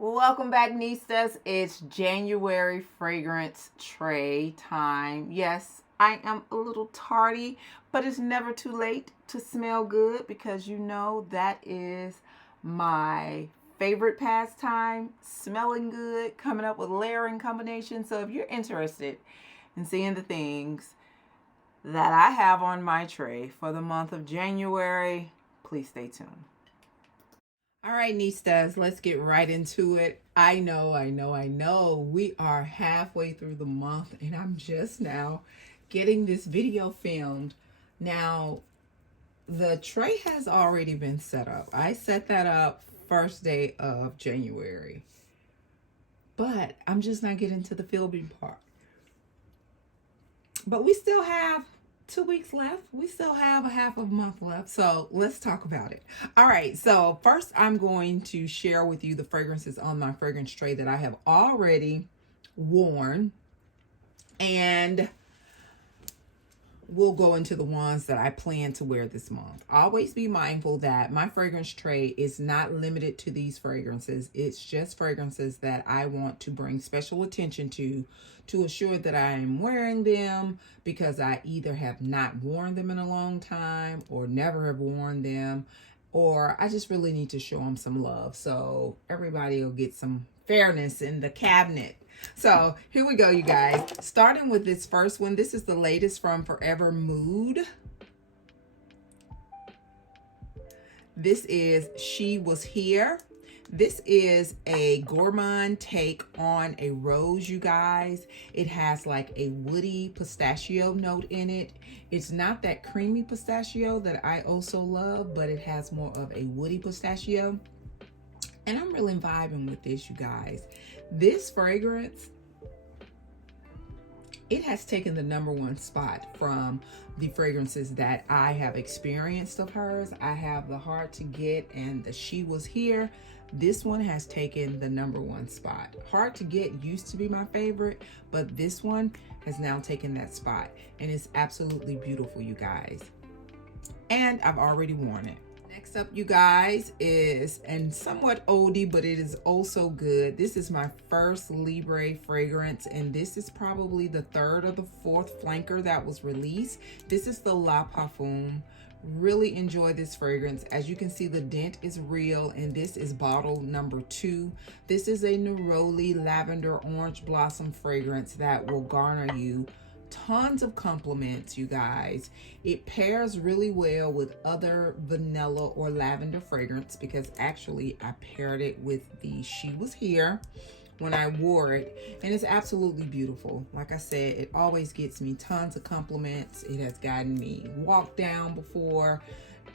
Welcome back, Nistas. It's January fragrance tray time. Yes, I am a little tardy, but it's never too late to smell good because you know that is my favorite pastime, smelling good, coming up with layering combinations. So if you're interested in seeing the things that I have on my tray for the month of January, please stay tuned. All right, Nistas, let's get right into it. I know. We are halfway through the month and I'm just now getting this video filmed. Now, the tray has already been set up. I set that up first day of January. But I'm just not getting to the filming part. But we still have 2 weeks left. We still have a half of a month left. So let's talk about it. All right. So first I'm going to share with you the fragrances on my fragrance tray that I have already worn. And we'll go into the ones that I plan to wear this month. Always be mindful that my fragrance tray is not limited to these fragrances. It's just fragrances that I want to bring special attention to assure that I am wearing them because I either have not worn them in a long time or never have worn them, or I just really need to show them some love so everybody will get some fairness in the cabinet. So here we go, you guys. Starting with this first one. This is the latest from Forevr Mood. This is She Was Here. This is a Gourmand take on a rose, you guys. It has like a woody pistachio note in it. It's not that creamy pistachio that I also love, but it has more of a woody pistachio. And I'm really vibing with this, you guys. This fragrance, it has taken the #1 spot from the fragrances that I have experienced of hers. I have the Hard to Get and the She Was Here. This one has taken the #1 spot. Hard to Get used to be my favorite, but this one has now taken that spot. And it's absolutely beautiful, you guys. And I've already worn it. Next up, you guys, is, and somewhat oldie, but it is also good. This is my first Libre fragrance, and this is probably the 3rd or the 4th flanker that was released. This is the Le Parfume. Really enjoy this fragrance. As you can see, the dent is real, and this is bottle number 2. This is a neroli lavender orange blossom fragrance that will garner you tons of compliments, you guys. It pairs really well with other vanilla or lavender fragrance because actually I paired it with the She Was Here when I wore it, and it's absolutely beautiful. Like I said, it always gets me tons of compliments. It has gotten me walked down before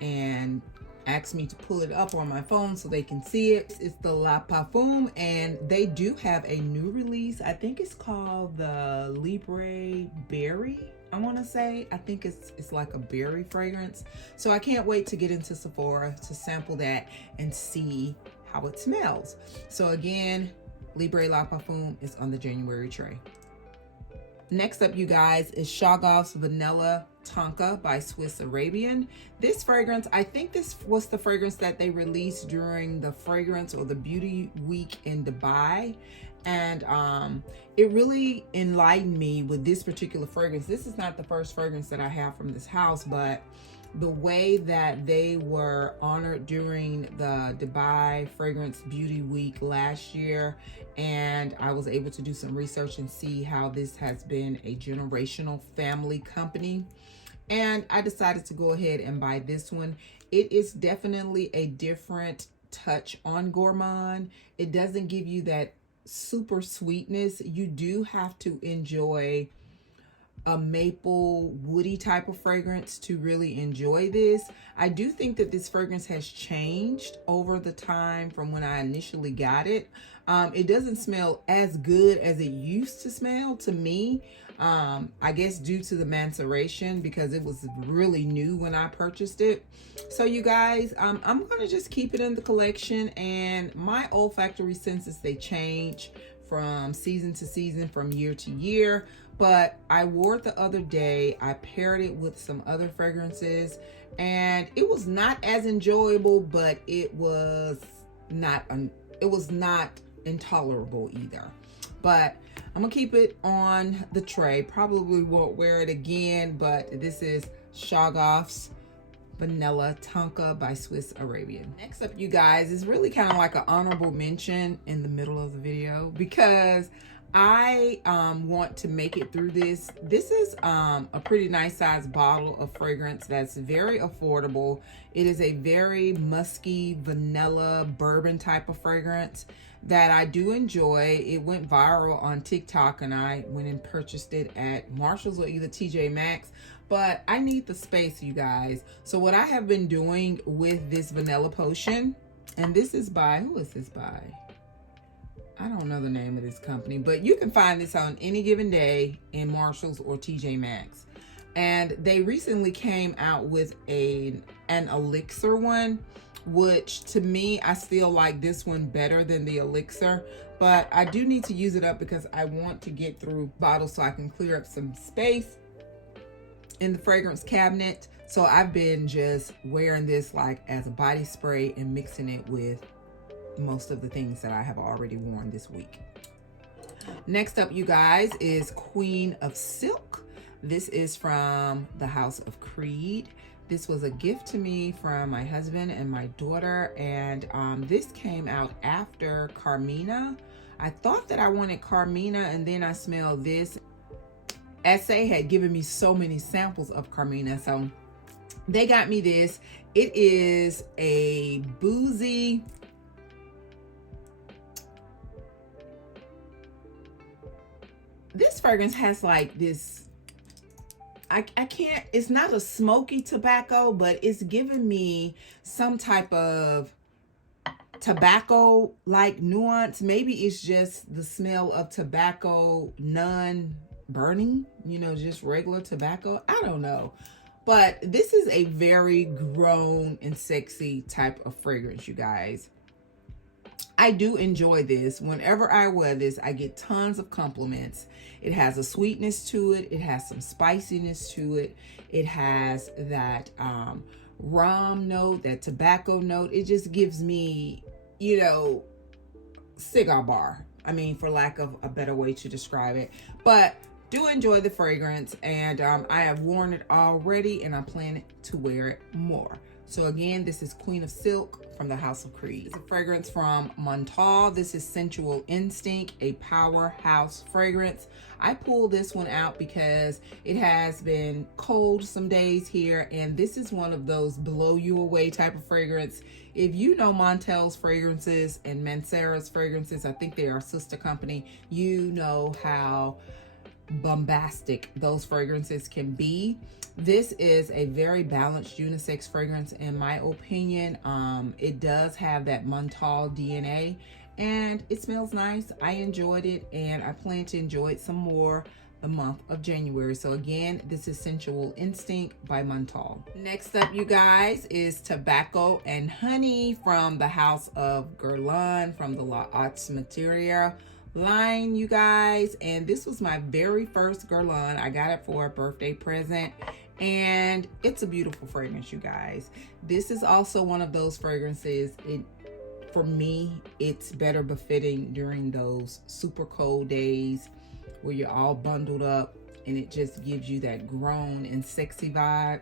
and asked me to pull it up on my phone so they can see it. It's the Le Parfume, and they do have a new release. I think it's called the Libre Berry, I want to say. I think it's like a berry fragrance. So I can't wait to get into Sephora to sample that and see how it smells. So again, Libre Le Parfume is on the January tray. Next up, you guys, is Chagall's Vanilla Tonka by Swiss Arabian. This fragrance, I think this was the fragrance that they released during the fragrance or the beauty week in Dubai. And it really enlightened me with this particular fragrance. This is not the first fragrance that I have from this house, but the way that they were honored during the Dubai Fragrance Beauty Week last year, and I was able to do some research and see how this has been a generational family company, and I decided to go ahead and buy this one. It is definitely a different touch on Gourmand. It doesn't give you that super sweetness. You do have to enjoy a maple woody type of fragrance to really enjoy this. I do think that this fragrance has changed over the time from when I initially got it. It doesn't smell as good as it used to smell to me. I guess due to the maceration, because it was really new when I purchased it. So you guys, I'm gonna just keep it in the collection, and my olfactory senses, they change from season to season, from year to year. But I wore it the other day. I paired it with some other fragrances, and it was not as enjoyable, but it was not intolerable either. But I'm gonna keep it on the tray. Probably won't wear it again, but this is Shoggoth's Vanilla Tonka by Swiss Arabian. Next up, you guys, is really kind of like an honorable mention in the middle of the video because I want to make it through this. This is a pretty nice size bottle of fragrance that's very affordable. It is a very musky, vanilla, bourbon type of fragrance that I do enjoy. It went viral on TikTok and I went and purchased it at Marshall's or either TJ Maxx. But I need the space, you guys. So what I have been doing with this vanilla potion, and this is by, who is this by? I don't know the name of this company, but you can find this on any given day in Marshall's or TJ Maxx. And they recently came out with an elixir one, which to me, I still like this one better than the elixir. But I do need to use it up because I want to get through bottles so I can clear up some space in the fragrance cabinet. So I've been just wearing this like as a body spray and mixing it with most of the things that I have already worn this week. Next up, you guys, is Queen of Silk. This is from the House of Creed. This was a gift to me from my husband and my daughter, and this came out after Carmina. I thought that I wanted Carmina, and then I smelled this. SA had given me so many samples of Carmina, so they got me this. It is a boozy, this fragrance has like this, I can't, it's not a smoky tobacco, but it's giving me some type of tobacco like nuance. Maybe it's just the smell of tobacco, non-burning, you know, just regular tobacco. I don't know. But this is a very grown and sexy type of fragrance, you guys. I do enjoy this. Whenever I wear this, I get tons of compliments. It has a sweetness to it. It has some spiciness to it. It has that rum note, that tobacco note. It just gives me, you know, cigar bar. I mean, for lack of a better way to describe it. But do enjoy the fragrance, and I have worn it already, and I plan to wear it more. So again, this is Queen of Silk from the House of Creed. It's a fragrance from Montale. This is Sensual Instinct, a powerhouse fragrance. I pulled this one out because it has been cold some days here, and this is one of those blow you away type of fragrance. If you know Montale's fragrances and Mancera's fragrances, I think they are a sister company, you know how bombastic those fragrances can be. This is a very balanced unisex fragrance in my opinion. It does have that Montale DNA and it smells nice. I enjoyed it and I plan to enjoy it some more the month of January. So again, this is Sensual Instinct by Montale. Next up, you guys, is Tobacco and Honey from the House of Guerlain from the La Haute Materia line, you guys. And this was my very first Guerlain. I got it for a birthday present and it's a beautiful fragrance, you guys. This is also one of those fragrances, for me, it's better befitting during those super cold days where you're all bundled up and it just gives you that grown and sexy vibe.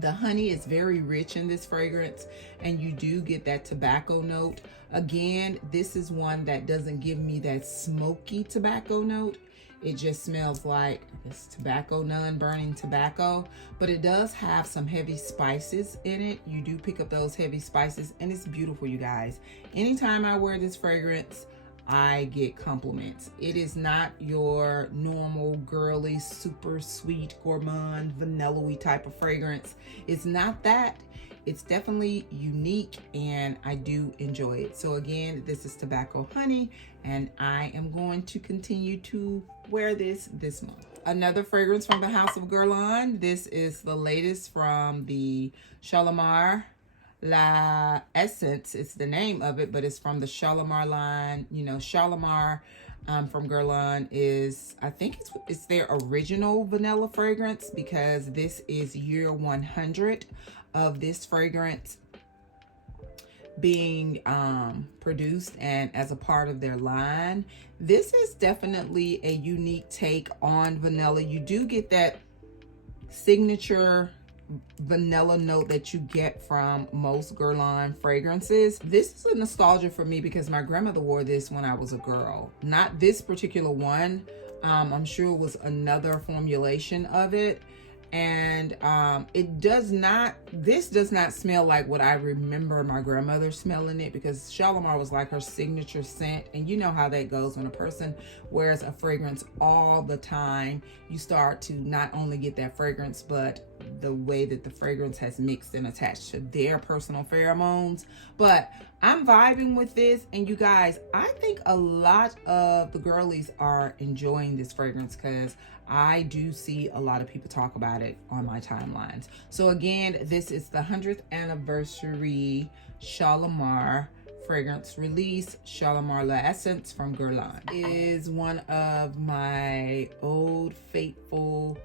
The honey is very rich in this fragrance and you do get that tobacco note. Again, this is one that doesn't give me that smoky tobacco note. It just smells like this tobacco, non-burning tobacco, but it does have some heavy spices in it. You do pick up those heavy spices and it's beautiful, you guys. Anytime I wear this fragrance, I get compliments. It is not your normal girly, super sweet, gourmand, vanilla-y type of fragrance. It's not that. It's definitely unique and I do enjoy it. So again, this is Tobacco Honey and I am going to continue to wear this month. Another fragrance from the House of Guerlain. This is the latest from the Shalimar La Essence. It's the name of it, but it's from the Shalimar line. You know, Shalimar from Guerlain is, I think it's their original vanilla fragrance because this is year 100 of this fragrance. being produced and as a part of their line. This is definitely a unique take on vanilla. You do get that signature vanilla note that you get from most Guerlain fragrances. This is a nostalgia for me because my grandmother wore this when I was a girl. Not this particular one. I'm sure it was another formulation of it. And this does not smell like what I remember my grandmother smelling it, because Shalimar was like her signature scent. And you know how that goes when a person wears a fragrance all the time. You start to not only get that fragrance, but the way that the fragrance has mixed and attached to their personal pheromones. But I'm vibing with this, and you guys, I think a lot of the girlies are enjoying this fragrance because I do see a lot of people talk about it on my timelines. So again, this is the 100th anniversary Shalimar fragrance release, Shalimar La Essence from Guerlain. It is one of my old faithful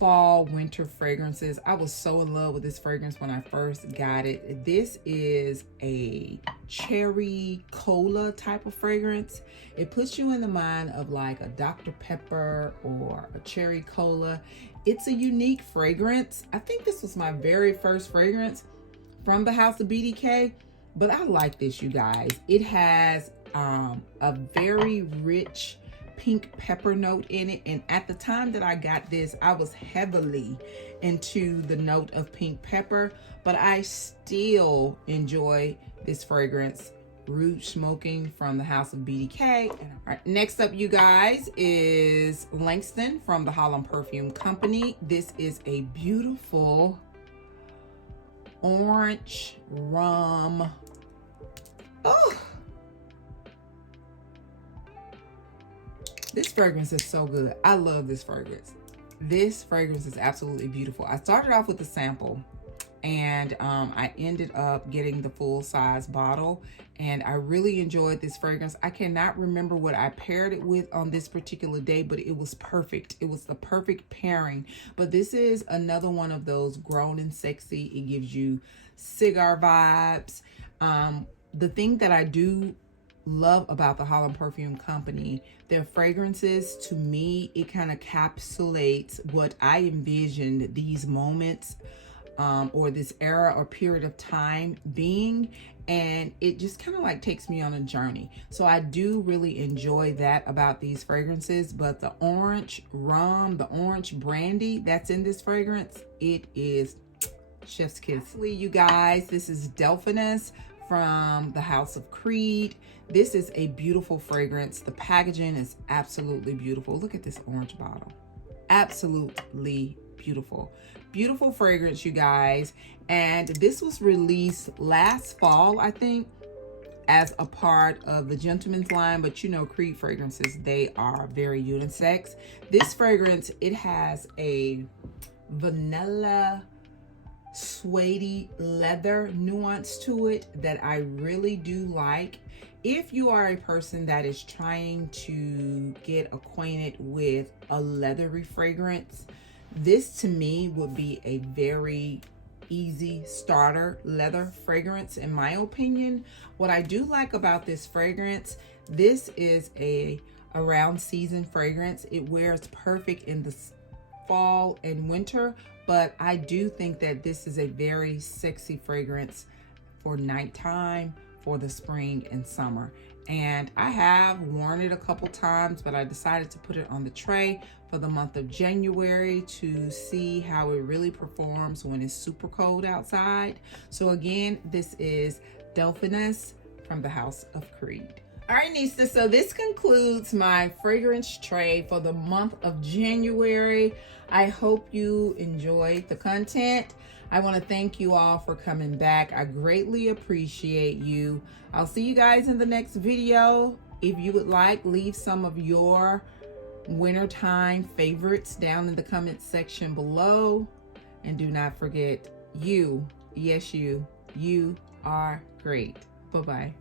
fall winter fragrances. I was so in love with this fragrance when I first got it. This is a cherry cola type of fragrance. It puts you in the mind of like a Dr. Pepper or a cherry cola. It's a unique fragrance. I think this was my very first fragrance from the house of BDK, but I like this, you guys. It has a very rich pink pepper note in it, and at the time that I got this, I was heavily into the note of pink pepper, but I still enjoy this fragrance, Rouge Smokin from the house of BDK. All right, next up, you guys, is Langston from the Harlem Perfume Company. This is a beautiful orange rum. Oh, this fragrance is so good. I love this fragrance. This fragrance is absolutely beautiful. I started off with a sample, and I ended up getting the full size bottle, and I really enjoyed this fragrance. I cannot remember what I paired it with on this particular day, but it was perfect. It was the perfect pairing. But this is another one of those grown and sexy. It gives you cigar vibes. The thing that I do love about the Harlem Perfume Company, their fragrances, to me, it kind of encapsulates what I envisioned these moments or this era or period of time being, and it just kind of like takes me on a journey. So I do really enjoy that about these fragrances. But the orange rum, the orange brandy that's in this fragrance, it is chef's kiss. Lastly, you guys, this is Delphinus from the House of Creed. This is a beautiful fragrance. The packaging is absolutely beautiful. Look at this orange bottle. Absolutely beautiful. Beautiful fragrance, you guys. And this was released last fall, I think, as a part of the gentleman's line. But you know, Creed fragrances, they are very unisex. This fragrance, it has a vanilla suede leather nuance to it that I really do like. If you are a person that is trying to get acquainted with a leathery fragrance, this to me would be a very easy starter leather fragrance, in my opinion. What I do like about this fragrance, this is a around season fragrance. It wears perfect in the fall and winter, but I do think that this is a very sexy fragrance for nighttime, for the spring and summer. And I have worn it a couple times, but I decided to put it on the tray for the month of January to see how it really performs when it's super cold outside. So again, this is Delphinus from the House of Creed. All right, Nistas, so this concludes my fragrance tray for the month of January. I hope you enjoyed the content. I want to thank you all for coming back. I greatly appreciate you. I'll see you guys in the next video. If you would like, leave some of your wintertime favorites down in the comment section below. And do not forget, you, yes, you are great. Bye-bye.